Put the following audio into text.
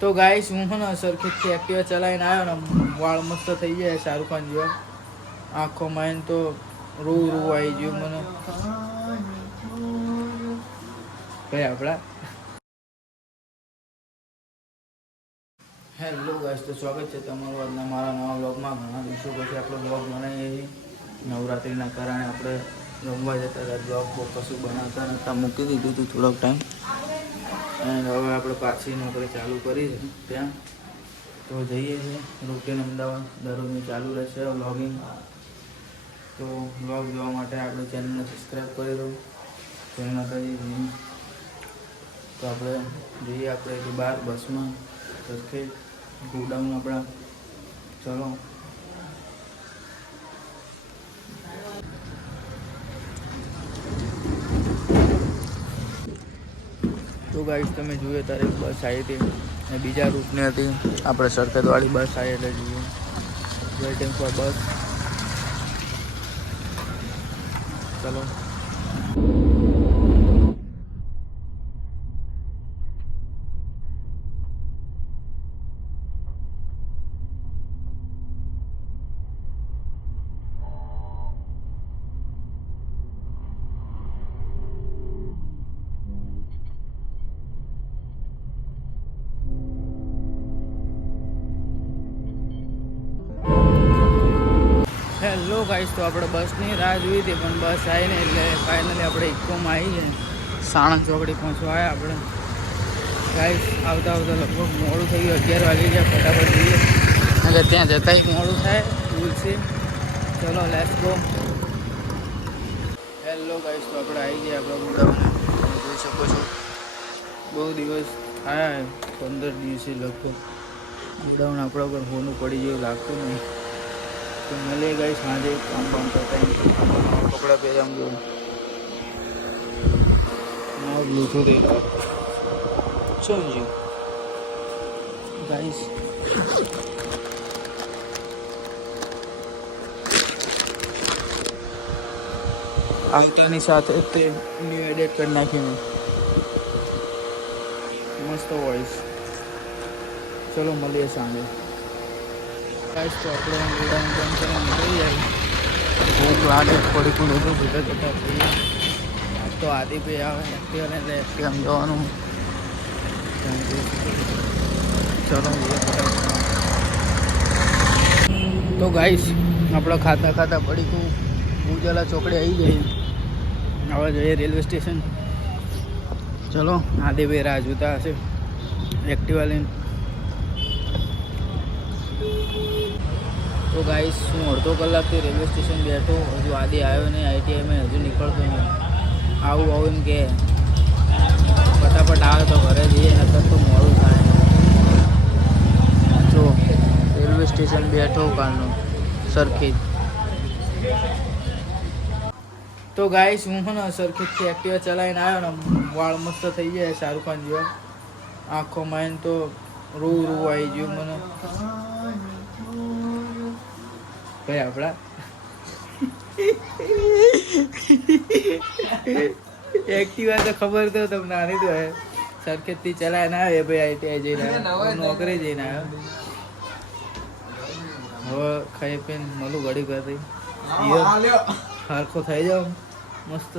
તો ગાઈસ હું હે ને સરખેજથી એક્ટિવા ચલાવીને આવ્યો ને વાળ મસ્ત થઈ જાય શાહરુખ ખાન જેવા. આંખો માઈને તો રૂ આવી ગયું મને ભાઈ આપણા. હેલો ગાઈસ, તો સ્વાગત છે તમારું આજના મારા નવા વ્લોગમાં. ઘણા દિવસો પછી આપણો વ્લોગ બનાવીએ છીએ. નવરાત્રિના કારણે આપણે રમવા જતા હતા, વ્લોગ કશું બનાવતા નહોતા, મૂકી દીધું હતું થોડોક ટાઈમ. અને હવે આપણે પાછી નોકરી ચાલુ કરી છે ત્યાં, તો જઈએ છીએ રૂટીન અમદાવાદ. દરરોજનું ચાલુ રહેશે વ્લોગિંગ. તો વ્લોગ જોવા માટે આપણે ચેનલને સબસ્ક્રાઈબ કરી દો. જય માતાજી. તો આપણે જઈએ આપણે બહાર બસમાં સરખેજ ગોડાઉન આપણા. ચલો. તો ગાઈસ તમે જોઈએ તારે બસ આવી હતી અને બીજા રૂટની હતી. આપણે સરખેજવાળી બસ આવી એટલે જોઈએ વેઇટિંગ ફોર બસ. ચલો. હેલો ગાઈસ, તો આપણે બસની રાહ જોઈ હતી પણ બસ આવી ને એટલે ફાઇનલી આપણે ઇકોમાં આવી ગયા. સાણંદ ચોકડી પહોંચવા આવ્યા આપણે. ગાઈસ આવતા આવતા લગભગ મોડું થઈ ગયું, 11 વાગી ગયા. ફટાફટ જઈએ એટલે ત્યાં જતાં મોડું થાય ભૂલ છે. ચલો લેટ્સ ગો. હેલો ગાઈસ, તો આપણે આવી ગયા આપણા ગોડાઉને. તમે જોઈ શકો છો બહુ દિવસ થયા, 15 દિવસે લગભગ ગોડાઉન આપણા ઉપર હોનું પડી જેવું લાગતું નહીં. તો મળીએ ગાઈસ સાંજે કામ કરતા. કપડાં પહેર્યા ગયો નવા બ્લૂટૂથ સમજ્યું ગાઈસ. આવતાની સાથે તે ન્યૂ એડિટ કરી નાખી મેં. મસ્ત વોઇસ. ચલો મળીએ સાંજે ગાઈસ. તો આપણે ગોડાઉન બંધ કરીને નીકળી જાય. ભૂખ લાગે થોડીક બધું જુદા જતા થઈએ. આજ તો આદિભાઈ આવે એક્ટિવા એટલે એક્ટિવા જવાનું. ચલો. તો ગાઈસ આપણે ખાતા પડી ગયું ઉજાલા ચોકડી આવી ગઈ. હવે જઈએ રેલવે સ્ટેશન. ચલો. આદિભાઈ રાહ જોતા હશે એક્ટિવા લઈને. તો ગાઈસ હું અડધો કલાકથી રેલવે સ્ટેશન બેઠો, હજુ આદિ આવ્યો નહીં. આઈટીઆઈમાં હજુ નીકળતો નહીં. આવું કે ફટાફટ આવે તો ઘરે જઈએ, નકર તો મોડું થાય. જો રેલવે સ્ટેશન બેઠો કાલનો સરખેજ. તો ગાઈસ હું ને સરખેજથી એક્ટિવા ચલાવીને આવ્યો ને વાળ મસ્ત થઈ જાય શાહરુખ ખાન જેવા. આંખો માઈને તો રૂ આવી ગયું મને ભાઈ આપણા. એક્ટિવા તો ખબર તો તમને નાની તો હે. સરખેજથી ચલાવીને આવે ભાઈ, આઈટીઆઈ જઈને આવ્યો, નોકરી જઈને આવ્યો. હવે ખાઈ પીને મળું ઘડી કરી હરખો થઈ જાવ મસ્ત.